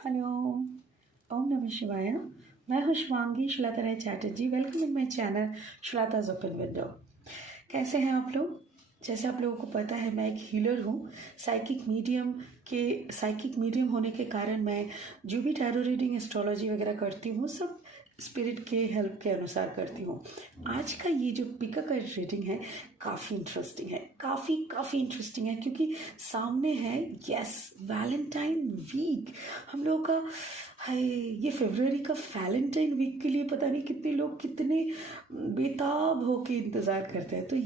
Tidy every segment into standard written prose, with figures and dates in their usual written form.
Hello, ओम नमः शिवाय। मैं हूँ Shivangi Shweta Rai Chatterjee. Welcome in my channel Shweta's open window. कैसे हैं आप लोग? जैसे आप लोगों को पता है, मैं एक हीलर हूँ। साइकिक मीडियम होने के कारण मैं जो भी टैरो रीडिंग, एस्ट्रोलॉजी वगैरह करती हूँ, सब स्पिरिट के हेल्प के अनुसार करती हूँ। आज का ये जो पिका का रीडिंग है काफ़ी इंटरेस्टिंग है, काफ़ी इंटरेस्टिंग है, क्योंकि सामने है वैलेंटाइन वीक हम लोगों का है। ये फरवरी का वैलेंटाइन वीक के लिए पता नहीं कितने लोग कितने बेताब होके इंतज़ार करते हैं। तो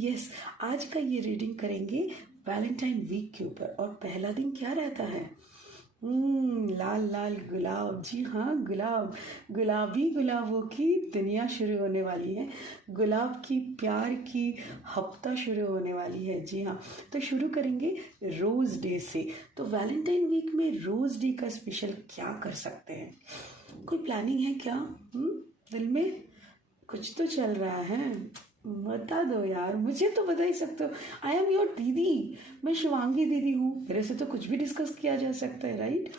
आज का ये रीडिंग करेंगे वैलेंटाइन वीक के ऊपर। और पहला दिन क्या रहता है? लाल लाल गुलाब। जी हाँ, गुलाबी गुलाबों की दुनिया शुरू होने वाली है। गुलाब की प्यार की हफ्ता शुरू होने वाली है। जी हाँ, तो शुरू करेंगे रोज़ डे से। तो वैलेंटाइन वीक में रोज़ डे का स्पेशल क्या कर सकते हैं? कोई प्लानिंग है क्या? दिल में कुछ तो चल रहा है, बता दो यार, मुझे तो बता ही सकते हो। आई एम योर दीदी, मैं शिवांगी दीदी हूँ, मेरे से तो कुछ भी डिस्कस किया जा सकता है, राइट?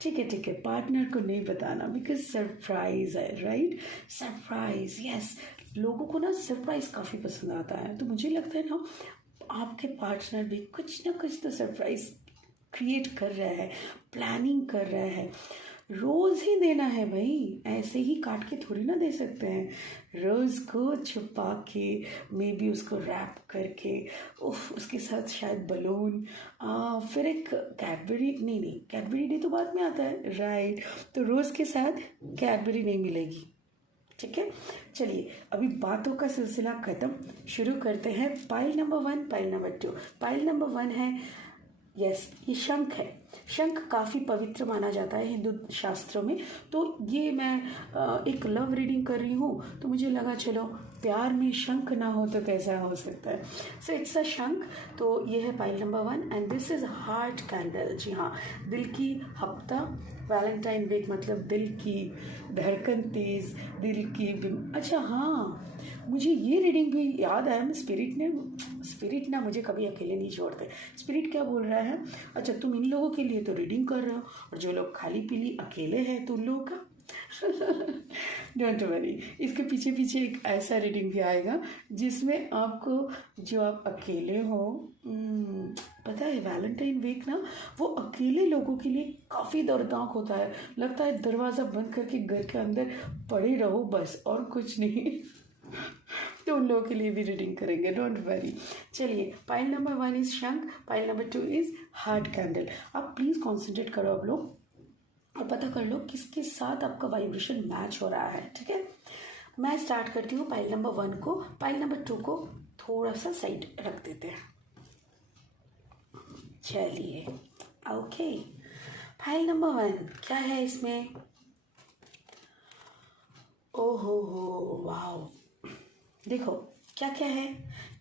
ठीक है, पार्टनर को नहीं बताना, बिकॉज सरप्राइज है, राइट? Surprise, yes. लोगों को ना सरप्राइज काफ़ी पसंद आता है, तो मुझे लगता है ना आपके पार्टनर भी कुछ ना कुछ तो सरप्राइज क्रिएट कर रहा है, प्लानिंग कर रहा है। रोज़ ही देना है भाई, ऐसे ही काट के थोड़ी ना दे सकते हैं। रोज़ को छुपा के, मे बी उसको रैप करके, उसके साथ शायद बलून, फिर एक कैडबरी, नहीं कैडबरी डे तो बाद में आता है, राइट? तो रोज़ के साथ कैडबरी नहीं मिलेगी, ठीक है? चलिए, अभी बातों का सिलसिला ख़त्म, शुरू करते हैं। Pile number 1, pile number 2। Pile number 1 है, ये शंख है। शंख काफ़ी पवित्र माना जाता है हिंदू शास्त्रों में। तो ये मैं एक लव रीडिंग कर रही हूँ, तो मुझे लगा चलो प्यार में शंख ना हो तो कैसा हो सकता है। सो इट्स अ शंख। तो ये है pile number 1 and this is heart candle. जी हाँ, दिल की हफ्ता, वैलेंटाइन वीक मतलब दिल की धड़कन तेज, दिल की अच्छा हाँ, मुझे ये रीडिंग भी याद आया। स्पिरिट ना मुझे कभी अकेले नहीं छोड़ते। स्पिरिट क्या बोल रहा है? अच्छा, तुम इन लोगों के लिए तो रीडिंग कर रहे हो, और जो लोग खाली पीली अकेले हैं तो उन लोगों का डोंट वरी, इसके पीछे पीछे एक ऐसा रीडिंग भी आएगा जिसमें आपको, जो आप अकेले हो, पता है वैलेंटाइन वीक ना वो अकेले लोगों के लिए काफ़ी दर्दनाक होता है। लगता है दरवाज़ा बंद करके घर के अंदर पड़े रहो बस, और कुछ नहीं। तो उन लोगों के लिए भी रीडिंग करेंगे, डोंट वरी। चलिए, पाइल नंबर 1 इज शंख, pile number 2 is heart candle. आप प्लीज़ कॉन्सेंट्रेट करो आप लोग, और पता कर लो किसके साथ आपका वाइब्रेशन मैच हो रहा है, ठीक है? मैं स्टार्ट करती हूँ पाइल नंबर 1 को। पाइल नंबर 2 को थोड़ा सा साइड रख देते हैं। चलिए, ओके। फाइल नंबर 1 क्या है इसमें? ओहो हो, वाओ। देखो क्या क्या है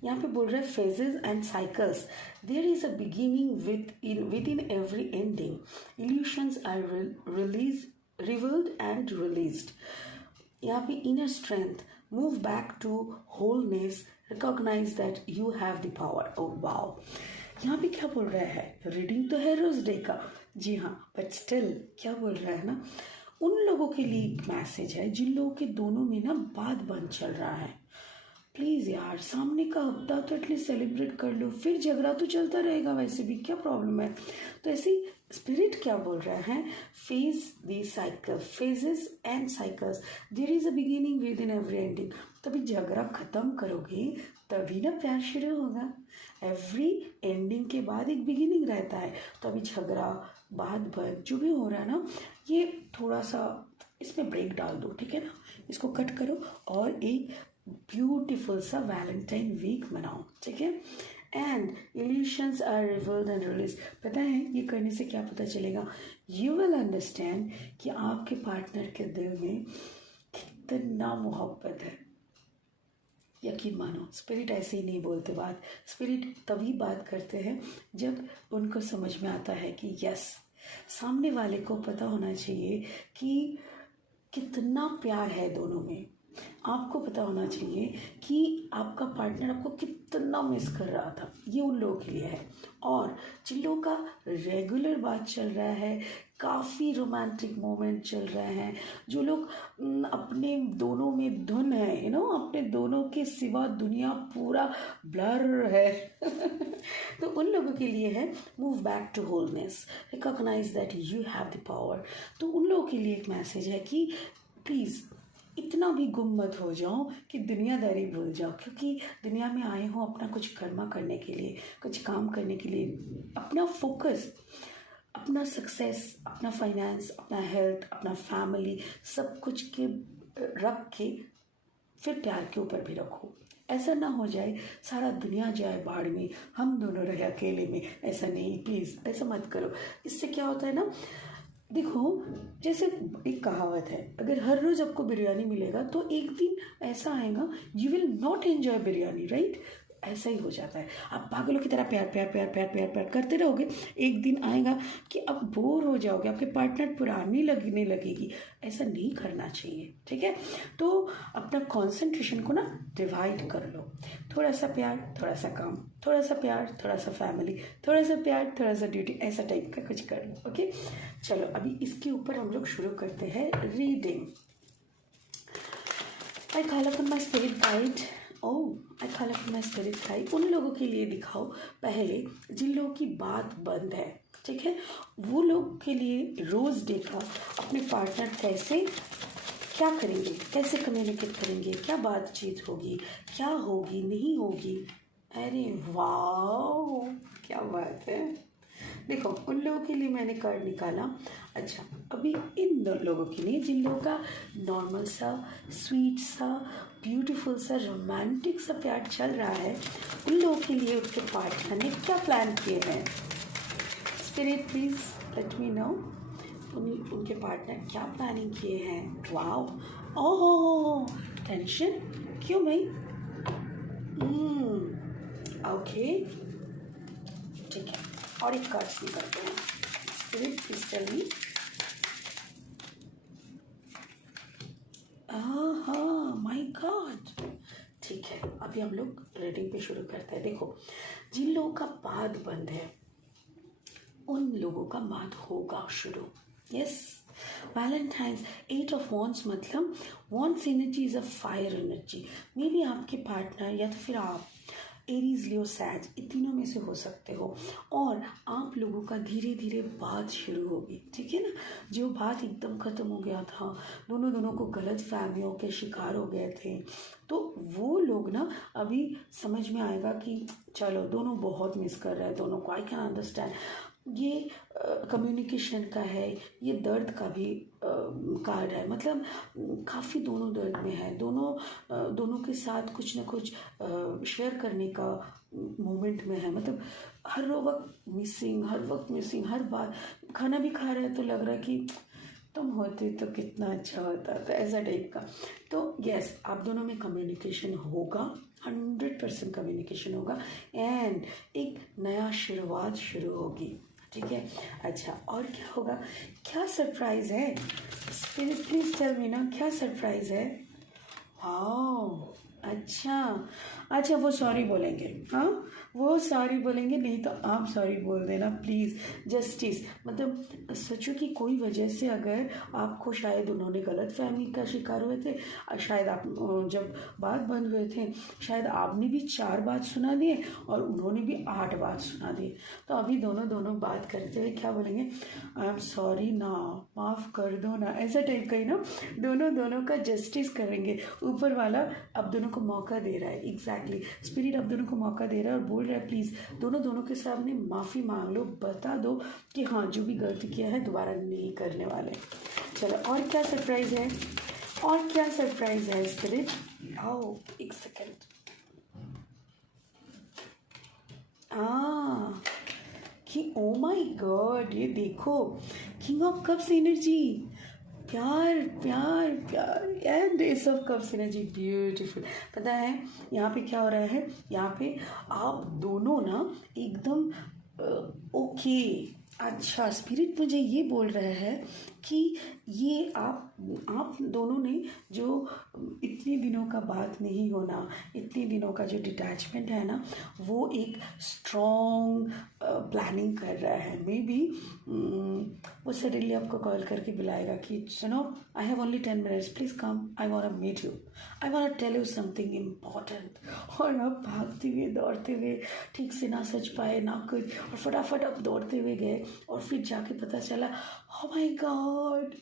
यहाँ पे। बोल रहे हैं phases and cycles, there is a beginning within every ending, illusions are revealed and released. यहाँ पे inner strength, move back to wholeness, recognise that you have the power. Oh wow. यहाँ पे क्या बोल रहा है? रीडिंग तो है रोज डे का, जी हाँ, बट स्टिल क्या बोल रहा है ना, उन लोगों के लिए एक मैसेज है जिन लोगों के दोनों में ना बात बंद चल रहा है। प्लीज़ यार, सामने का हफ्ता तो एटलीस्ट सेलिब्रेट कर लो, फिर झगड़ा तो चलता रहेगा वैसे भी, क्या प्रॉब्लम है? तो ऐसे स्पिरिट क्या बोल रहा है? Phase the cycle, phases and cycles, there is a beginning within every ending. तभी झगड़ा खत्म करोगे तभी ना प्यार शुरू होगा। एवरी एंडिंग के बाद एक बिगिनिंग रहता है। तो अभी झगड़ा, बात बंद जो भी हो रहा है ना, ये थोड़ा सा इसमें ब्रेक डाल दो, ठीक है ना? इसको कट करो और एक ब्यूटीफुल सा वैलेंटाइन वीक मनाओ, ठीक है? And illusions are revealed and release. पता है ये करने से क्या पता चलेगा? यू विल अंडरस्टैंड कि आपके पार्टनर के दिल में कितना मोहब्बत है। यकीन मानो, स्पिरिट ऐसे ही नहीं बोलते बात। स्पिरिट तभी बात करते हैं जब उनको समझ में आता है कि यस, सामने वाले को पता होना चाहिए कि कितना प्यार है दोनों में। आपको पता होना चाहिए कि आपका पार्टनर आपको कितना मिस कर रहा था। ये उन लोगों के लिए है। और जिन लोगों का रेगुलर बात चल रहा है काफ़ी रोमांटिक मोमेंट चल रहे हैं, जो लोग अपने दोनों में धुन है, अपने दोनों के सिवा दुनिया पूरा ब्लर है तो उन लोगों के लिए है move back to wholeness, recognise that you have the power. तो उन लोगों के लिए एक मैसेज है कि प्लीज़ इतना भी गुम मत हो जाओ कि दुनियादारी भूल जाओ, क्योंकि दुनिया में आए हो अपना कुछ कर्मा करने के लिए, कुछ काम करने के लिए। अपना फोकस, अपना सक्सेस, अपना फाइनेंस, अपना हेल्थ, अपना फैमिली, सब कुछ के रख के फिर प्यार के ऊपर भी रखो। ऐसा ना हो जाए सारा दुनिया जाए बाढ़ में, हम दोनों रहे अकेले में। ऐसा नहीं, प्लीज़ ऐसा मत करो। इससे क्या होता है ना, देखो जैसे एक कहावत है, अगर हर रोज़ आपको बिरयानी मिलेगा तो एक दिन ऐसा आएगा you will not enjoy biryani, right? ऐसा ही हो जाता है। आप पागलों की तरह प्यार प्यार प्यार प्यार प्यार प्यार करते रहोगे, एक दिन आएगा कि आप बोर हो जाओगे, आपके पार्टनर पुरानी लगने लगेगी। ऐसा नहीं करना चाहिए, ठीक है? तो अपना कंसंट्रेशन को ना डिवाइड कर लो, थोड़ा सा प्यार, थोड़ा सा काम, थोड़ा सा प्यार, थोड़ा सा फैमिली, थोड़ा सा प्यार, थोड़ा सा ड्यूटी, ऐसा टाइप का कुछ कर लो। ओके, चलो अभी इसके ऊपर हम लोग शुरू करते हैं reading. I call upon my spirit guide. I call upon my spirit guide. उन लोगों के लिए दिखाओ पहले जिन लोगों की बात बंद है, ठीक है? वो लोग के लिए रोज़ देखा अपने पार्टनर कैसे क्या करेंगे, कैसे कम्युनिकेट करेंगे, क्या बातचीत होगी, क्या होगी, नहीं होगी। अरे वाह, क्या बात है। देखो उन लोगों के लिए मैंने कार्ड निकाला। अच्छा, अभी इन दो लोगों के लिए जिन लोगों का नॉर्मल सा, स्वीट सा, ब्यूटीफुल सा, रोमांटिक सा प्यार चल रहा है, उन लोगों के लिए उनके पार्टनर ने क्या प्लान किए हैं? Spirit please let me know, उनके पार्टनर क्या प्लानिंग किए हैं? वाओ, ओहो, टेंशन क्यों भाई? ओके, ठीक है, और एक कार्ड्स निकालते हैं। Spirit please tell me. हाँ, माय गॉड, ठीक है, अभी हम लोग रीडिंग पे शुरू करते हैं। देखो जिन लोगों का बात बंद है उन लोगों का बात होगा शुरू। यस, वैलेंटाइंस, 8 ऑफ वॉन्ड्स मतलब wands energy is a fire energy. May be आपके पार्टनर या तो फिर आप एरीज, लियो, सैज, इन तीनों में से हो सकते हो, और आप लोगों का धीरे धीरे बात शुरू होगी, ठीक है ना? जो बात एकदम ख़त्म हो गया था, दोनों को गलत फहमियों के शिकार हो गए थे, तो वो लोग ना अभी समझ में आएगा कि चलो दोनों बहुत मिस कर रहे हैं दोनों को। आई कैन अंडरस्टैंड, ये कम्युनिकेशन का है, ये दर्द का भी कार्ड है, मतलब काफ़ी दोनों दर्द में है, दोनों के साथ कुछ ना कुछ शेयर करने का मोमेंट में है, मतलब हर वक्त मिसिंग, हर बार खाना भी खा रहे हैं तो लग रहा है कि तुम होते तो कितना अच्छा होता, तो ऐसा टाइप का। तो यस, आप दोनों में कम्युनिकेशन होगा, 100% कम्युनिकेशन होगा, एंड एक नया शुरुआत शुरू होगी, ठीक है? अच्छा, और क्या होगा, क्या सरप्राइज है? स्पिरिट प्लीज टेल मी ना, क्या सरप्राइज है? हाँ, अच्छा, वो सॉरी बोलेंगे। हाँ, वो सॉरी बोलेंगे, नहीं तो आप सॉरी बोल देना प्लीज़। जस्टिस, मतलब सोचो कि कोई वजह से अगर आपको, शायद उन्होंने गलत फहमी का शिकार हुए थे, शायद आप जब बात बंद हुए थे, शायद आपने भी 4 बात सुना दिए और उन्होंने भी 8 बात सुना दिए। तो अभी दोनों बात करते हुए क्या बोलेंगे? आई एम सॉरी ना, माफ़ कर दो ना, ऐसा टाइप का ही ना, दोनों का जस्टिस करेंगे। ऊपर वाला अब दोनों को मौका दे रहा है, एग्जैक्टली स्पिरिट अब दोनों को मौका दे रहा है और बोल रहा है प्लीज़ दोनों के सामने माफ़ी मांग लो, बता दो कि हाँ जो भी गलती किया है दोबारा नहीं करने वाले। चलो, और क्या सरप्राइज है? और क्या सरप्राइज है स्पिरिट? आओ एक सेकेंड। कि ओ माय गॉड, ये देखो, किंग ऑफ कप्स एनर्जी, प्यार प्यार प्यार and S of cups energy, beautiful. पता है यहाँ पे क्या हो रहा है? यहाँ पे आप दोनों ना एकदम ओके, अच्छा, स्पिरिट मुझे ये बोल रहा है कि ये आप दोनों ने जो इतने दिनों का बात नहीं होना, इतने दिनों का जो डिटैचमेंट है ना, वो एक स्ट्रॉन्ग प्लानिंग कर रहा है। मे बी वो सडनली आपको कॉल करके बुलाएगा कि सुनो, I have only 10 minutes, please come, I want to meet you, I want to tell you something important. और आप भागते हुए दौड़ते हुए ठीक से ना सच पाए ना कुछ, और फटाफट आप दौड़ते हुए गए, और फिर जाके पता चला, oh my God,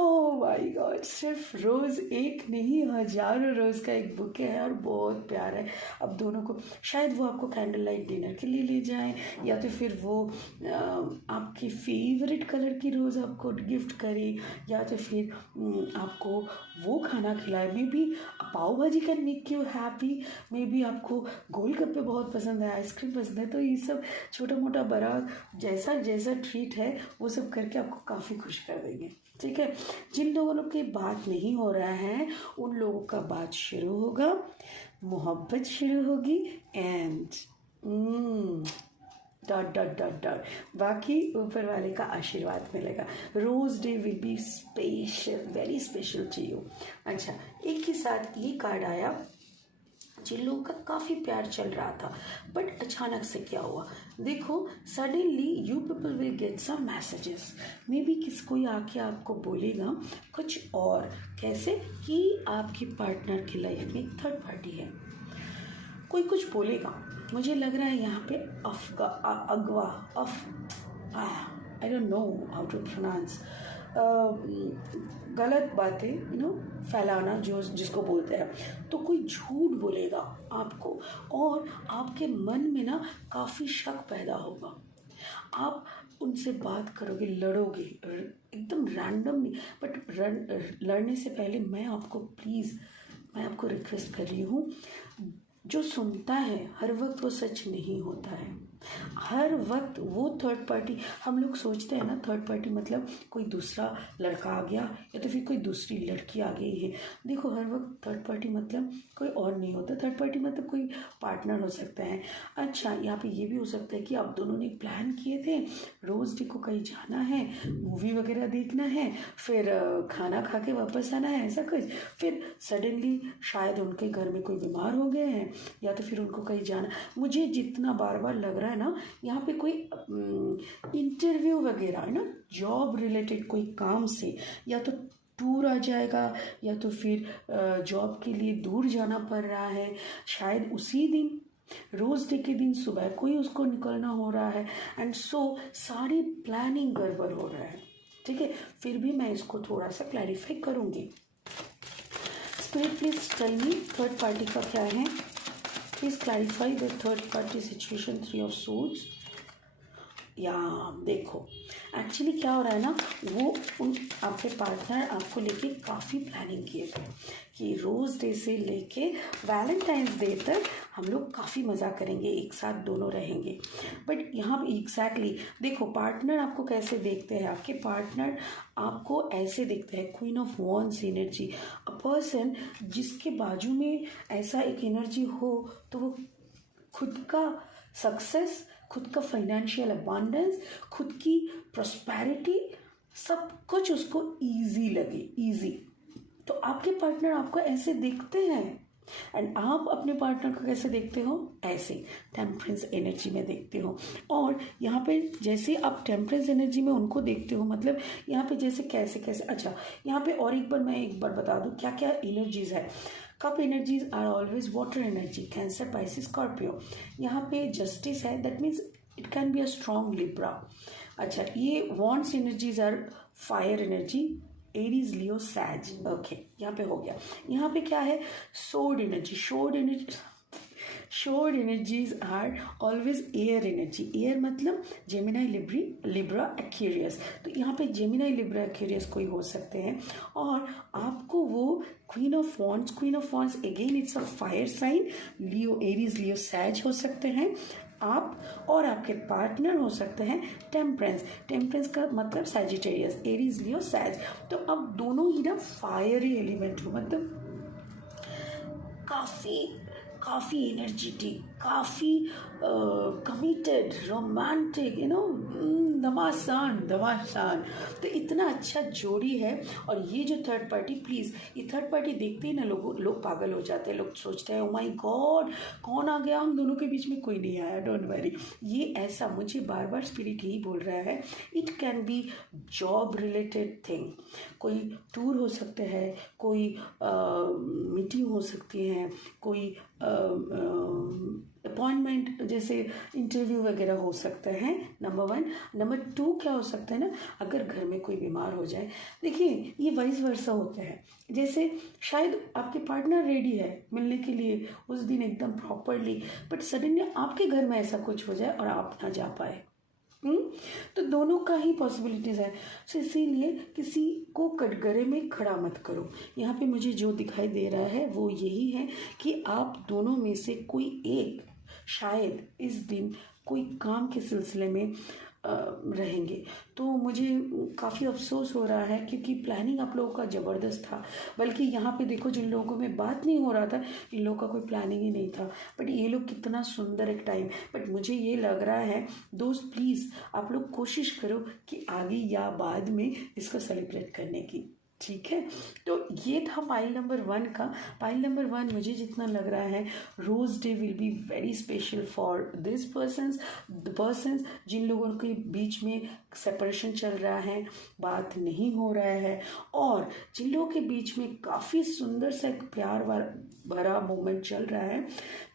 oh my God, सिर्फ रोज़ एक नहीं, हजारों रोज़ का एक बुके है और बहुत प्यार है। अब दोनों को शायद वो आपको कैंडल लाइट डिनर के लिए ले जाएं, या तो फिर वो आपकी फेवरेट कलर की रोज़ आपको गिफ्ट करे, या तो फिर आपको वो खाना खिलाए। मे बी पाव भाजी can make you happy, may be आपको गोलगप्पे बहुत पसंद है, आइसक्रीम पसंद है। तो ये सब छोटा मोटा बड़ा जैसा जैसा ट्रीट है वो सब करके आपको काफ़ी खुश कर देंगे। ठीक है, जिन लोगों की बात नहीं हो रहा है उन लोगों का बात शुरू होगा, मोहब्बत शुरू होगी, and dot dot dot dot, बाकी ऊपर वाले का आशीर्वाद मिलेगा। Rose day will be special, very special to you. अच्छा, एक के साथ ये कार्ड आया जिन लोगों का काफ़ी प्यार चल रहा था, बट अचानक से क्या हुआ, देखो, suddenly you people will get some messages. Maybe कोई आके आपको बोलेगा कुछ और, कैसे कि आपकी पार्टनर की लाइफ में एक थर्ड पार्टी है, कोई कुछ बोलेगा। मुझे लग रहा है यहाँ पे I don't know how to pronounce, गलत बातें फैलाना जिसको बोलते हैं। तो कोई झूठ बोलेगा आपको, और आपके मन में ना काफ़ी शक पैदा होगा। आप उनसे बात करोगे, लड़ोगे, एकदम रैंडम नहीं, बट लड़ने से पहले मैं आपको रिक्वेस्ट कर रही हूँ, जो सुनता है हर वक्त वो सच नहीं होता है। हर वक्त वो थर्ड पार्टी, हम लोग सोचते हैं ना थर्ड पार्टी मतलब कोई दूसरा लड़का आ गया या तो फिर कोई दूसरी लड़की आ गई है। देखो, हर वक्त थर्ड पार्टी मतलब कोई और नहीं होता। थर्ड पार्टी मतलब कोई पार्टनर हो सकता है। अच्छा, यहाँ पे ये भी हो सकता है कि आप दोनों ने प्लान किए थे, रोज़ डे को कहीं जाना है, मूवी वगैरह देखना है, फिर खाना खा के वापस आना है, ऐसा कुछ। फिर सडनली शायद उनके घर में कोई बीमार हो गए हैं, या तो फिर उनको कहीं जाना। मुझे जितना बार बार लग रहा है ना, यहाँ पे कोई इंटरव्यू वगैरह है ना, जॉब रिलेटेड कोई काम से, या तो टूर आ जाएगा, या तो फिर जॉब के लिए दूर जाना पड़ रहा है। शायद उसी दिन, रोज डे के दिन सुबह कोई उसको निकलना हो रहा है, एंड सो सारी प्लानिंग गड़बड़ हो रहा है। ठीक है, फिर भी मैं इसको थोड़ा सा क्लैरिफाई करूँगी। Spirit please tell me, third party का क्या है? Please clarify the third party situation, 3 of swords. या देखो, एक्चुअली क्या हो रहा है ना, वो आपके पार्टनर आपको लेके काफ़ी प्लानिंग किए थे कि रोज़ डे से लेके वैलेंटाइंस डे तक हम लोग काफ़ी मज़ा करेंगे, एक साथ दोनों रहेंगे। बट यहाँ पे एग्जैक्टली देखो, पार्टनर आपको कैसे देखते हैं। आपके पार्टनर आपको ऐसे देखते हैं, queen of wands energy. A person जिसके बाजू में ऐसा एक एनर्जी हो, तो वो खुद का सक्सेस, खुद का फाइनेंशियल अबांडेंस, खुद की प्रॉस्पेरिटी, सब कुछ उसको इजी लगे, इजी। तो आपके पार्टनर आपको ऐसे देखते हैं, एंड आप अपने पार्टनर को कैसे देखते हो? ऐसे टेम्परेंस एनर्जी में देखते हो। और यहाँ पे जैसे आप टेम्परेंस एनर्जी में उनको देखते हो, मतलब यहाँ पे जैसे कैसे कैसे। अच्छा, यहाँ पे और एक बार बता दूँ क्या क्या एनर्जीज है। Cup energies are always water energy, Cancer, Pisces, Scorpio. यहाँ पे जस्टिस है, that means it can be a strong Libra. अच्छा, ये wands energies are fire energy, Aries, Leo, Sag. Okay, यहाँ पे हो गया। यहाँ पे क्या है? Sword energy. Sword energies are always air energy. Air मतलब जेमिनाई, लिब्रा, एक्वेरियस। तो यहाँ पे जेमिनाई, लिब्रा, एक्वेरियस कोई हो सकते हैं, और आपको वो queen of wands again it's a fire sign, Leo, Aries, Leo, Sag हो सकते हैं आप, और आपके पार्टनर हो सकते हैं टेम्परेंस का मतलब सैजिटेरियस, एरीज, लियो, सैज। तो अब दोनों ही ना फायरी एलिमेंट हो, मतलब काफ़ी एनर्जेटिक, काफ़ी कमिटेड, रोमांटिक, घमासान घमासान। तो इतना अच्छा जोड़ी है। और ये जो थर्ड पार्टी, प्लीज़, ये थर्ड पार्टी देखते ही ना लोग पागल हो जाते हैं। लोग सोचते हैं ओ माय गॉड, कौन आ गया, हम दोनों के बीच में कोई नहीं आया। डोंट वरी, ये ऐसा मुझे बार बार स्पिरिट यही बोल रहा है। It can B job related thing, कोई टूर हो सकते हैं, कोई मीटिंग हो सकती है, कोई अपॉइंटमेंट जैसे इंटरव्यू वगैरह हो सकते हैं, नंबर 1। नंबर 2 क्या हो सकता है ना, अगर घर में कोई बीमार हो जाए। देखिए, ये वाइस वर्सा होता है। जैसे शायद आपके पार्टनर रेडी है मिलने के लिए उस दिन एकदम प्रॉपरली, बट सडनली आपके घर में ऐसा कुछ हो जाए और आप ना जा पाए। तो दोनों का ही पॉसिबिलिटीज़ है। सो इसीलिए किसी को कटघरे में खड़ा मत करो। यहाँ पे मुझे जो दिखाई दे रहा है वो यही है कि आप दोनों में से कोई एक शायद इस दिन कोई काम के सिलसिले में रहेंगे। तो मुझे काफ़ी अफसोस हो रहा है क्योंकि प्लानिंग आप लोगों का ज़बरदस्त था। बल्कि यहाँ पे देखो, जिन लोगों में बात नहीं हो रहा था, इन लोगों का कोई प्लानिंग ही नहीं था। बट ये लोग कितना सुंदर एक टाइम। बट मुझे ये लग रहा है दोस्त, प्लीज़ आप लोग कोशिश करो कि आगे या बाद में इसको सेलिब्रेट करने की, ठीक है। तो ये था पाइल नंबर 1 का। पाइल नंबर 1 मुझे जितना लग रहा है, rose day will be very special for this persons जिन लोगों के बीच में सेपरेशन चल रहा है, बात नहीं हो रहा है, और जिन लोगों के बीच में काफ़ी सुंदर सा एक प्यार भरा मोमेंट चल रहा है।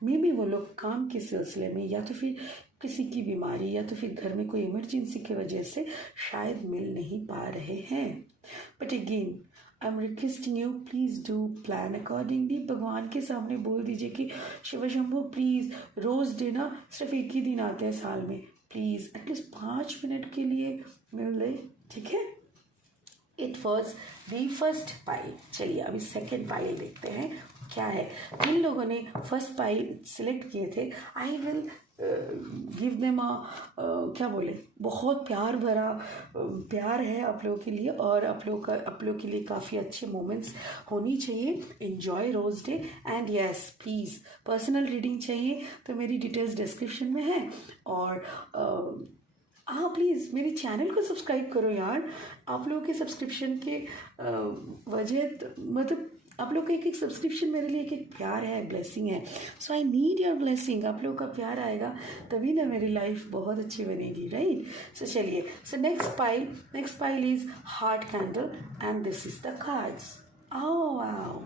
मे बी वो लोग काम के सिलसिले में, या तो फिर किसी की बीमारी, या तो फिर घर में कोई इमरजेंसी की वजह से शायद मिल नहीं पा रहे हैं। But again I am requesting you, please do plan accordingly. भगवान के सामने बोल दीजिए कि Shiv Shambhu please, rose day ना सिर्फ एक ही दिन आते हैं साल में, प्लीज़ एटलीस्ट 5 मिनट के लिए मिल ले, ठीक है। It was the first pile. चलिए अभी सेकेंड पाइल देखते हैं क्या है। जिन लोगों ने फर्स्ट पाइल सिलेक्ट किए थे, आई विल गिव देम क्या बोले, बहुत प्यार भरा प्यार है आप लोगों के लिए, और आप लोग के लिए काफ़ी अच्छे मोमेंट्स होनी चाहिए। Enjoy rose day. And yes, please personal reading चाहिए तो मेरी डिटेल्स डिस्क्रिप्शन में है। और हाँ, प्लीज़ मेरे चैनल को सब्सक्राइब करो यार। आप लोगों के सब्सक्रिप्शन के वजह, मतलब आप लोग का एक सब्सक्रिप्शन मेरे लिए एक प्यार है, ब्लेसिंग है। सो आई नीड योर ब्लेसिंग। आप लोगों का प्यार आएगा तभी ना मेरी लाइफ बहुत अच्छी बनेगी, राइट। सो चलिए, so next pile is heart candle and this is the cards. Oh wow,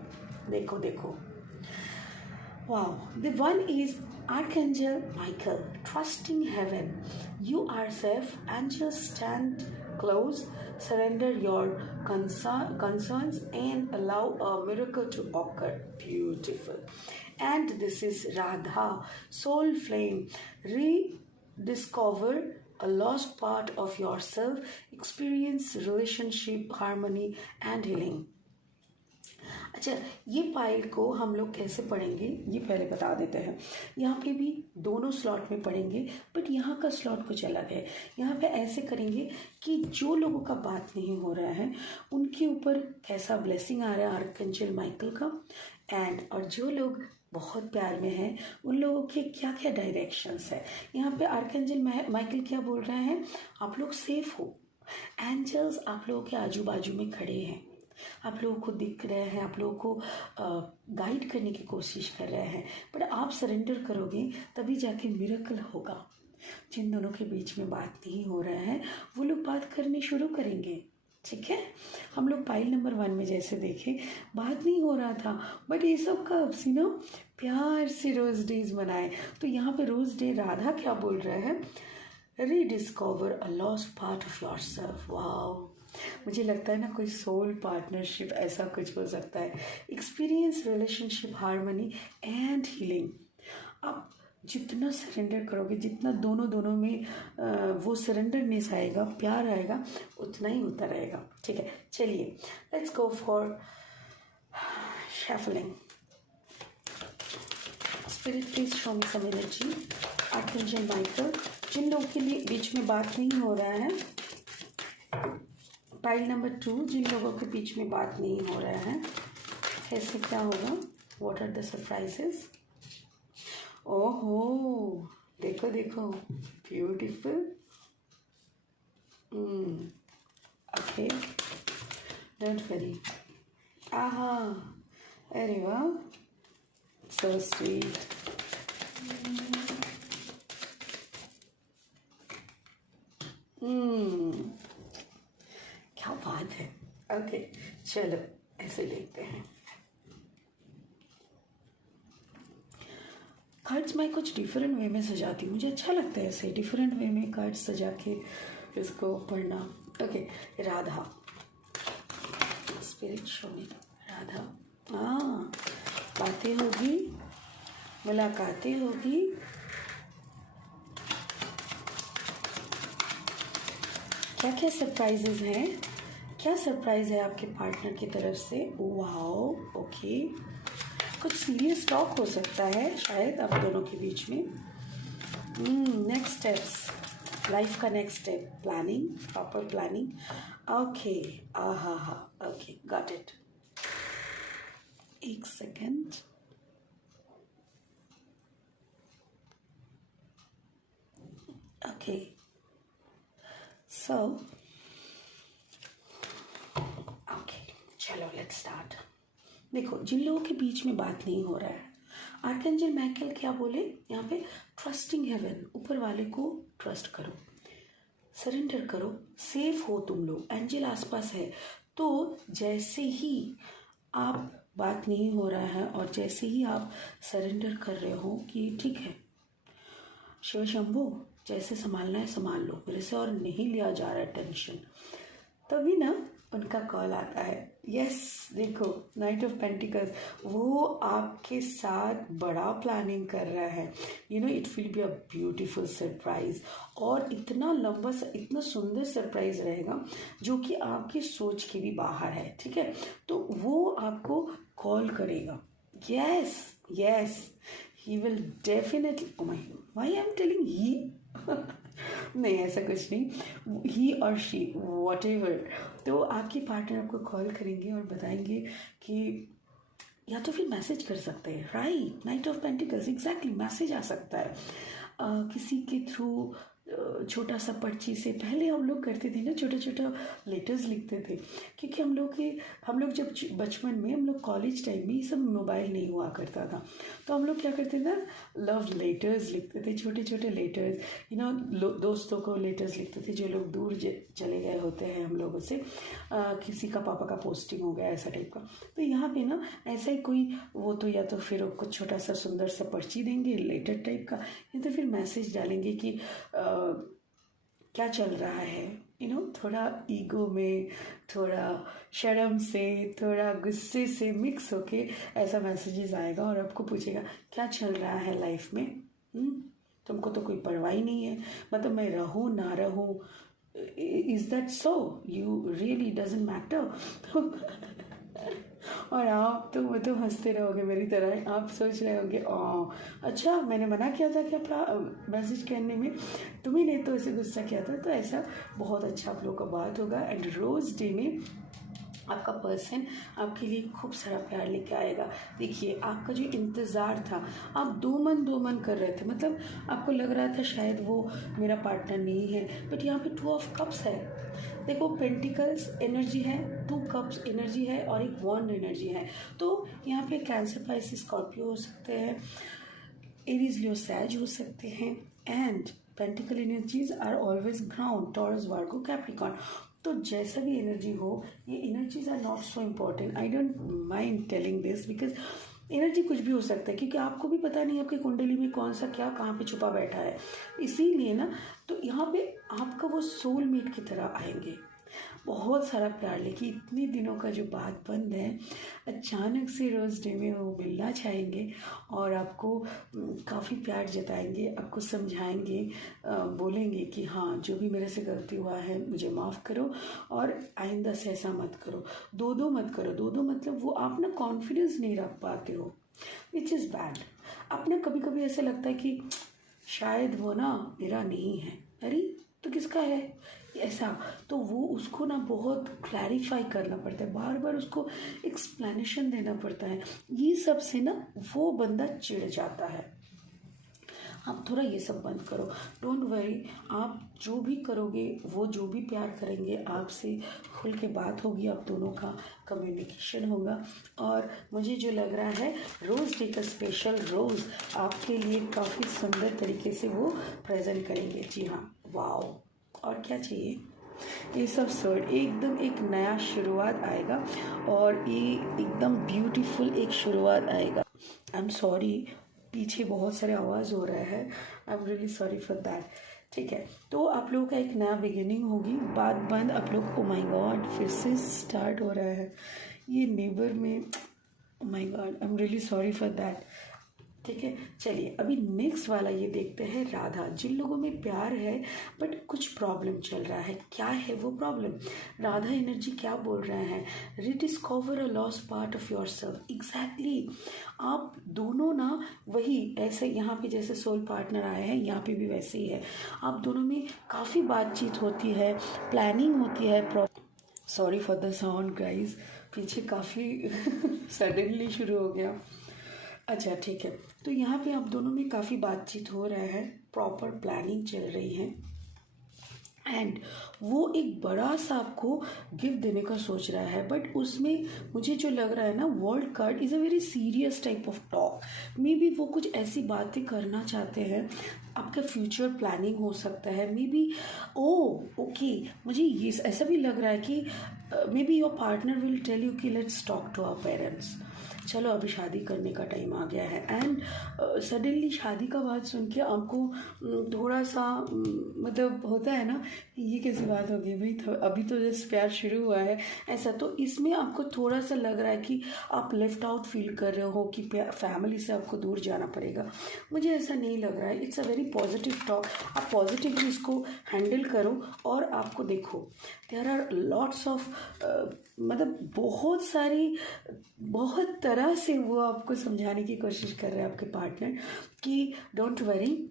देखो wow, the one is Archangel Michael, trusting heaven. You are safe. Angels stand close. Surrender your concerns and allow a miracle to occur. Beautiful. And this is Radha, soul flame. Rediscover a lost part of yourself. Experience relationship, harmony and healing. अच्छा, ये pile को हम लोग कैसे पढ़ेंगे ये पहले बता देते हैं। यहाँ पे भी दोनों स्लॉट में पढ़ेंगे, बट यहाँ का स्लॉट कुछ अलग है। यहाँ पे ऐसे करेंगे कि जो लोगों का बात नहीं हो रहा है उनके ऊपर कैसा ब्लेसिंग आ रहा है आर्कएंजल माइकल का, एंड और जो लोग बहुत प्यार में हैं उन लोगों के क्या क्या डायरेक्शंस है। यहाँ पे आर्कएंजल माइकल क्या बोल रहे हैं, आप लोग सेफ हो। एंजल्स आप लोगों के आजू बाजू में खड़े हैं, आप लोगों को दिख रहे हैं, आप लोगों को गाइड करने की कोशिश कर रहे हैं। बट आप सरेंडर करोगे तभी जाके मिरेकल होगा। जिन दोनों के बीच में बात नहीं हो रहा है वो लोग बात करनी शुरू करेंगे, ठीक है। हम लोग पाइल नंबर 1 में जैसे देखें, बात नहीं हो रहा था, बट ये सब का प्यार से रोज डेज मनाए। तो यहाँ पे रोज डे राधा क्या बोल रहा है, rediscover a lost part of yourself. Wow, मुझे लगता है ना कोई सोल पार्टनरशिप ऐसा कुछ हो सकता है। Experience relationship, harmony and healing. आप जितना सरेंडर करोगे, जितना दोनों में वो सरेंडरनेस आएगा, प्यार आएगा, उतना ही होता रहेगा, ठीक है। चलिए let's go for shuffling. Spirit please show me some energy. Archangel Michael, जिन लोगों के लिए बीच में बात नहीं हो रहा है। पाइल नंबर 2, जिन लोगों के बीच में बात नहीं हो रहा है, कैसे क्या होगा, व्हाट आर द सरप्राइजेस। ओहो, देखो देखो, ब्यूटीफुल। Okay, don't worry. आहा, अरे वाह, सो स्वीट। क्या बात है। ओके, चलो ऐसे देखते हैं। कार्ड्स मैं कुछ डिफरेंट वे में सजाती हूँ, मुझे अच्छा लगता है ऐसे डिफरेंट वे में कार्ड्स सजा के इसको पढ़ना। ओके, राधा, स्पिरिट शो में राधा। हाँ, बातें होगी, मुलाकातें होगी। क्या क्या सरप्राइजेज हैं, क्या सरप्राइज है आपके पार्टनर की तरफ से? वाओ, ओके, कुछ सीरियस टॉक हो सकता है शायद आप दोनों के बीच में। नेक्स्ट स्टेप्स, लाइफ का next step, planning, proper planning. Okay, आहा हा, ओके, गॉट इट। एक सेकेंड। ओके, सो ओके, चलो लेट्स स्टार्ट। देखो, जिन लोगों के बीच में बात नहीं हो रहा है, आर्कएंजल माइकल क्या बोले यहाँ पे? ट्रस्टिंग हेवन, ऊपर वाले को ट्रस्ट करो, सरेंडर करो, सेफ हो तुम लोग, एंजल आसपास है। तो जैसे ही आप बात नहीं हो रहा है और जैसे ही आप सरेंडर कर रहे हो कि ठीक है शिव शंभू, जैसे संभालना है संभाल लो, मेरे से और नहीं लिया जा रहा है टेंशन, तभी ना उनका कॉल आता है। यस, देखो, नाइट ऑफ पेंटिकल्स, वो आपके साथ बड़ा प्लानिंग कर रहा है। You know, it will be a beautiful surprise, और इतना लंबा इतना सुंदर सरप्राइज रहेगा जो कि आपकी सोच के भी बाहर है। ठीक है, तो वो आपको कॉल करेगा। Yes yes, he will definitely. Oh my, why I am telling ही नहीं, ऐसा कुछ नहीं, ही और शी, वॉट एवर। तो आपके पार्टनर आपको कॉल करेंगे और बताएंगे कि, या तो फिर मैसेज कर सकते हैं। Right, knight of pentacles, exactly, message आ सकता है किसी के थ्रू। छोटा सा पर्ची से पहले हम लोग करते थे ना, छोटा छोटा लेटर्स लिखते थे, क्योंकि हम लोग जब बचपन में, हम लोग कॉलेज टाइम में, ये सब मोबाइल नहीं हुआ करता था, तो हम लोग क्या करते थे ना, लव लेटर्स लिखते थे, छोटे छोटे लेटर्स। यू नो, दोस्तों को लेटर्स लिखते थे जो लोग दूर चले गए होते हैं हम लोगों से, किसी का पापा का पोस्टिंग हो गया, ऐसा टाइप का। तो यहाँ पे ना ऐसा ही कोई, वो तो या तो फिर कुछ छोटा सा सुंदर सा पर्ची देंगे लेटर टाइप का, या तो फिर मैसेज डालेंगे कि क्या चल रहा है। यू नो, थोड़ा ईगो में, थोड़ा शर्म से, थोड़ा गुस्से से मिक्स होके ऐसा मैसेजेस आएगा और आपको पूछेगा क्या चल रहा है लाइफ में। तुमको तो कोई परवाह ही नहीं है, मतलब मैं रहूँ ना रहूँ, is that so, you really doesn't matter. और आप तो हंसते रहोगे मेरी तरह, आप सोच रहे होंगे अच्छा मैंने मना किया था क्या मैसेज करने में, तुम्ही ने तो ऐसे गुस्सा किया था। तो ऐसा बहुत अच्छा आप लोगों का बात होगा। एंड रोज़ डे में आपका पर्सन आपके लिए खूब सारा प्यार लेके आएगा। देखिए, आपका जो इंतज़ार था, आप दो मन कर रहे थे, मतलब आपको लग रहा था शायद वो मेरा पार्टनर नहीं है, बट यहाँ पे 2 ऑफ कप्स है। देखो, पेंटिकल्स एनर्जी है, 2 कप्स एनर्जी है और एक वॉन्ड एनर्जी है। तो यहाँ पे कैंसर, पाइसिस, स्कॉर्पियो हो सकते हैं, एरीज, लियो, सैज हो सकते हैं। And pentacle energies are always ground, Taurus, Virgo, Capricorn. तो जैसा भी एनर्जी हो, ये energies are not so important. I don't mind telling this because energy कुछ भी हो सकता है, क्योंकि आपको भी पता नहीं आपकी कुंडली में कौन सा क्या कहाँ पे छुपा बैठा है। इसीलिए ना, तो यहाँ पे आपका वो सोलमेट की तरह आएंगे, बहुत सारा प्यार लेके। इतने दिनों का जो बात बंद है, अचानक से रोज़ डे में वो मिलना चाहेंगे और आपको काफ़ी प्यार जताएंगे, आपको समझाएंगे, बोलेंगे कि हाँ, जो भी मेरे से गलती हुआ है मुझे माफ़ करो और आइंदा से ऐसा मत करो। दो मत करो। दो मतलब वो आप ना कॉन्फिडेंस नहीं रख पाते हो, विच इज़ बैड। अपना कभी कभी ऐसा लगता है कि शायद वो ना मेरा नहीं है, अरे तो किसका है ऐसा। तो वो उसको ना बहुत क्लैरिफाई करना पड़ता है, बार बार उसको एक्सप्लेनेशन देना पड़ता है। ये सब से ना वो बंदा चिढ़ जाता है। आप थोड़ा ये सब बंद करो। डोंट वरी, आप जो भी करोगे, वो जो भी प्यार करेंगे आपसे, खुल के बात होगी, आप दोनों का कम्युनिकेशन होगा। और मुझे जो लग रहा है, रोज़ डे का स्पेशल रोज़ आपके लिए काफ़ी सुंदर तरीके से वो प्रेजेंट करेंगे। जी हाँ, वाओ, और क्या चाहिए। ये सब सॉर्ट एकदम एक नया शुरुआत आएगा, और ये एकदम ब्यूटीफुल एक शुरुआत आएगा। आई एम सॉरी, पीछे बहुत सारे आवाज़ हो रहा है, I am really sorry for that. ठीक है, तो आप लोगों का एक नया बिगिनिंग होगी। बात बंद, आप लोग, ओ माय गॉड, फिर से स्टार्ट हो रहा है ये नेबर में, oh my God, I am really sorry for that. ठीक है, चलिए अभी नेक्स्ट वाला ये देखते हैं, राधा। जिन लोगों में प्यार है बट कुछ प्रॉब्लम चल रहा है, क्या है वो प्रॉब्लम? राधा एनर्जी क्या बोल रहे हैं? Rediscover a lost part of your self. Exactly, आप दोनों ना वही, ऐसे यहाँ पे जैसे सोल पार्टनर आए हैं, यहाँ पे भी वैसे ही है। आप दोनों में काफ़ी बातचीत होती है, प्लानिंग होती है। Sorry for the sound guys, पीछे काफ़ी सडनली शुरू हो गया। अच्छा ठीक है, तो यहाँ पे आप दोनों में काफ़ी बातचीत हो रहा है, प्रॉपर प्लानिंग चल रही है, एंड वो एक बड़ा सा आपको गिफ्ट देने का सोच रहा है। बट उसमें मुझे जो लग रहा है ना, world card is a very serious type of talk. May be वो कुछ ऐसी बातें करना चाहते हैं, आपका फ्यूचर प्लानिंग हो सकता है। मे बी, ओके, मुझे ये ऐसा भी लग रहा है कि maybe your partner will tell you कि let's talk to our parents, चलो अभी शादी करने का टाइम आ गया है। एंड सडनली शादी का बात सुन के आपको थोड़ा सा मतलब होता है ना, ये कैसी बात होगी भाई, अभी तो जस्ट प्यार शुरू हुआ है, ऐसा। तो इसमें आपको थोड़ा सा लग रहा है कि आप लेफ्ट आउट फील कर रहे हो, कि फैमिली से आपको दूर जाना पड़ेगा। मुझे ऐसा नहीं लग रहा है, it's a very positive talk. आप पॉजिटिवली इसको हैंडल करो, और आपको देखो, देयर आर लॉट्स ऑफ मतलब बहुत तरह से वो आपको समझाने की कोशिश कर रहे हैं आपके पार्टनर, कि डोंट वरी,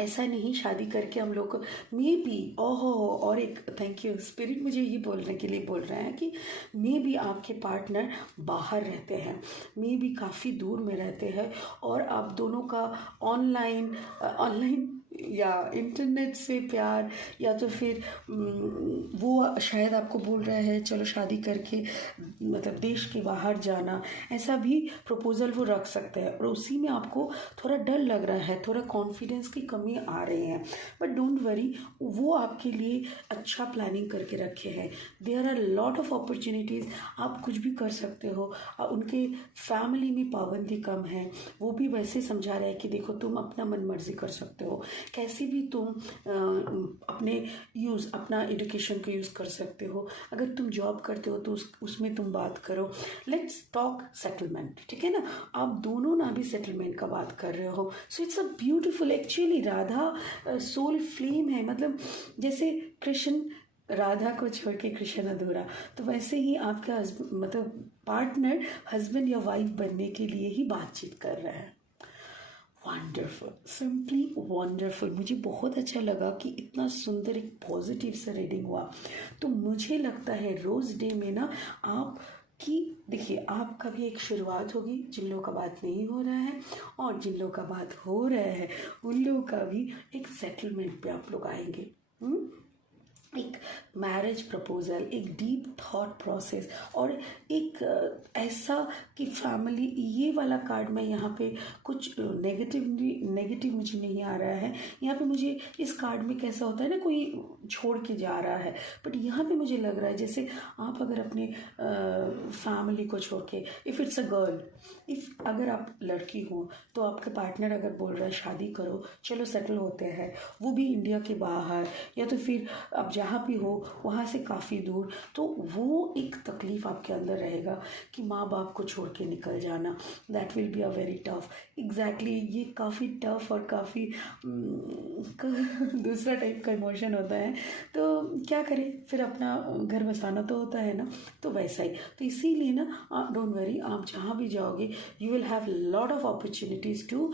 ऐसा नहीं शादी करके हम लोग को मे बी, ओहो, और एक थैंक यू स्पिरिट मुझे ये बोलने के लिए बोल रहे हैं कि मे बी आपके पार्टनर बाहर रहते हैं, मे बी काफ़ी दूर में रहते हैं, और आप दोनों का ऑनलाइन या इंटरनेट से प्यार, या तो फिर वो शायद आपको बोल रहा है चलो शादी करके मतलब देश के बाहर जाना, ऐसा भी प्रपोजल वो रख सकते हैं। और उसी में आपको थोड़ा डर लग रहा है, थोड़ा कॉन्फिडेंस की कमी आ रही है, बट डोंट वरी, वो आपके लिए अच्छा प्लानिंग करके रखे हैं। There are lot of opportunities, आप कुछ भी कर सकते हो। उनके फैमिली में पाबंदी कम है, वो भी वैसे समझा रहे हैं कि देखो तुम अपना मन मर्जी कर सकते हो, कैसे भी तुम अपना एजुकेशन को यूज़ कर सकते हो। अगर तुम जॉब करते हो तो उसमें तुम बात करो, लेट्स टॉक सेटलमेंट, ठीक है ना। आप दोनों ना भी सेटलमेंट का बात कर रहे हो, so it's a beautiful. Actually Radha soul flame है, मतलब जैसे कृष्ण, राधा को छोड़ के कृष्ण अधूरा, तो वैसे ही आपका मतलब पार्टनर हस्बैंड या वाइफ बनने के लिए ही बातचीत कर रहा है। Wonderful, simply wonderful. मुझे बहुत अच्छा लगा कि इतना सुंदर एक पॉजिटिव सा रीडिंग हुआ। तो मुझे लगता है रोज़ डे में ना आप कि देखिए, आपका भी एक शुरुआत होगी, जिन लोगों का बात नहीं हो रहा है, और जिन लोगों का बात हो रहा है उन लोगों का भी एक सेटलमेंट पे आप लोग आएंगे। एक मैरिज प्रपोजल, एक डीप थॉट प्रोसेस, और एक ऐसा कि फैमिली, ये वाला कार्ड में यहाँ पे कुछ नेगेटिव मुझे नहीं आ रहा है। यहाँ पे मुझे इस कार्ड में कैसा होता है ना, कोई छोड़ के जा रहा है, बट यहाँ पे मुझे लग रहा है जैसे आप अगर अपने फैमिली को छोड़ के, इफ़ इट्स अ गर्ल, अगर आप लड़की हो तो आपके पार्टनर अगर बोल रहा है शादी करो, चलो सेटल होते हैं, वो भी इंडिया के बाहर, या तो फिर आप जहाँ भी हो वहाँ से काफ़ी दूर, तो वो एक तकलीफ़ आपके अंदर रहेगा कि माँ बाप को छोड़ के निकल जाना, that will be a very tough. Exactly, ये काफ़ी टफ और काफ़ी दूसरा टाइप का इमोशन होता है। तो क्या करें, फिर अपना घर बसाना तो होता है ना, तो वैसा ही। तो इसीलिए ना, डोंट वरी, आप जहाँ भी जाओगे you will have lot of opportunities to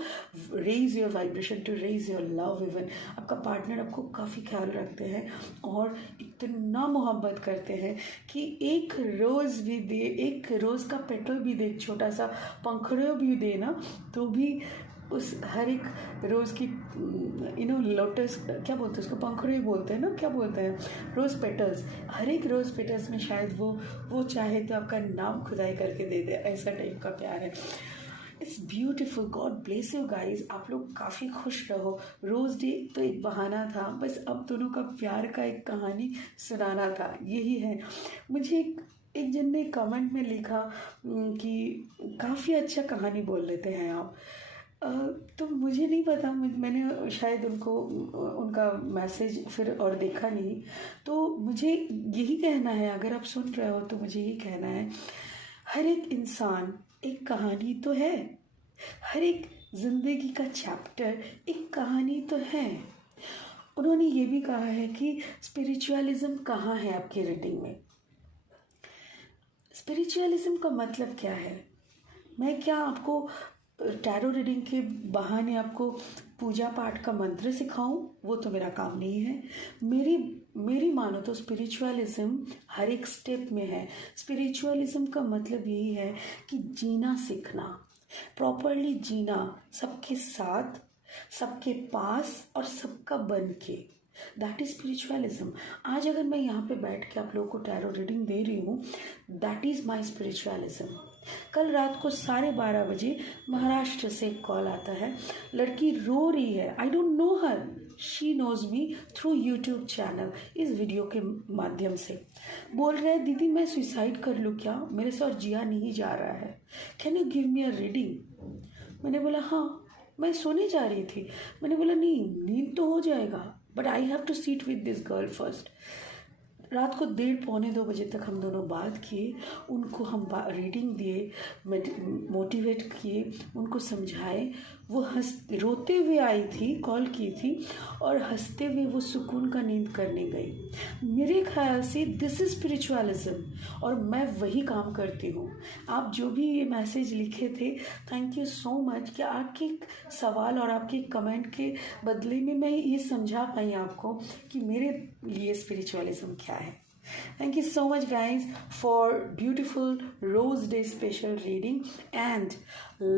raise your vibration, to raise your love. Even आपका पार्टनर आपको काफ़ी ख्याल रखते हैं और इतना मोहब्बत करते हैं कि एक रोज़ भी दे, एक रोज़ का पेटल भी दे, छोटा सा पंखुड़ियों भी दे ना, तो भी उस हर एक रोज़ की लोटस क्या बोलते हैं उसको, पंखुड़ी बोलते हैं ना, क्या बोलते हैं, रोज़ पेटल्स, हर एक रोज़ पेटल्स में शायद वो चाहे तो आपका नाम खुदाई करके दे दे, ऐसा टाइप का प्यार है। It's beautiful, God bless you guys. आप लोग काफ़ी खुश रहो। रोज़ डे तो एक बहाना था, बस अब दोनों का प्यार का एक कहानी सुनाना था, यही है। मुझे एक जन ने कमेंट में लिखा कि काफ़ी अच्छा कहानी बोल लेते हैं आप। तो मुझे नहीं पता, मैंने शायद उनका मैसेज फिर और देखा नहीं। तो मुझे यही कहना है, अगर आप सुन रहे हो तो मुझे यही कहना है, हर एक इंसान एक कहानी तो है, हर एक जिंदगी का चैप्टर एक कहानी तो है। उन्होंने ये भी कहा है कि स्पिरिचुअलिज्म कहाँ है आपकी रीडिंग में। स्पिरिचुअलिज्म का मतलब क्या है? मैं क्या आपको टैरो रीडिंग के बहाने आपको पूजा पाठ का मंत्र सिखाऊं? वो तो मेरा काम नहीं है। मेरी मानो तो स्पिरिचुअलिज्म हर एक स्टेप में है। स्पिरिचुअलिज्म का मतलब यही है कि जीना सीखना, प्रॉपरली जीना, सबके साथ, सबके पास और सबका बन के, दैट इज स्पिरिचुअलिज्म। आज अगर मैं यहाँ पे बैठ के आप लोगों को टैरो रीडिंग दे रही हूँ, दैट इज माई स्पिरिचुअलिज्म। कल रात को 12:30 बजे महाराष्ट्र से एक कॉल आता है, लड़की रो रही है, I don't know her, she knows me through YouTube channel, इस वीडियो के माध्यम से। बोल रहे हैं दीदी मैं सुसाइड कर लूँ क्या, मेरे से और जिया नहीं जा रहा है, can you give me a reading. मैंने बोला हाँ, मैं सोने जा रही थी। मैंने बोला नहीं, नींद तो हो जाएगा, but I have to sit with this girl first. रात को 1:30-2 बजे तक हम दोनों बात किए, उनको हम रीडिंग दिए, मोटिवेट किए, उनको समझाए। वो रोते हुए आई थी, कॉल की थी, और हंसते हुए वो सुकून का नींद करने गई। मेरे ख्याल से दिस इज स्पिरिचुअलिज्म, और मैं वही काम करती हूँ। आप जो भी ये मैसेज लिखे थे, थैंक यू सो मच कि आपके सवाल और आपके कमेंट के बदले में मैं ये समझा पाई आपको कि मेरे लिए स्पिरिचुअलिज्म क्या है। Thank you so much guys for beautiful Rose Day special reading and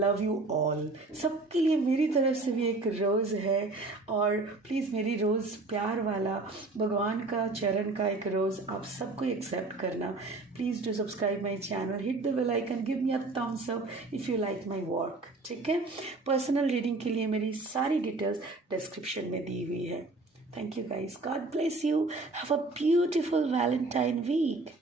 love you all। सबके लिए मेरी तरफ से भी एक रोज़ है, और प्लीज़ मेरी रोज़ प्यार वाला, भगवान का चरण का एक रोज़ आप सबको एक्सेप्ट करना। Please do subscribe my channel, hit the bell icon, give me a thumbs up if you like my work. ठीक है, पर्सनल रीडिंग के लिए मेरी सारी डिटेल्स डिस्क्रिप्शन में दी हुई है। Thank you guys. God bless you. Have a beautiful Valentine week.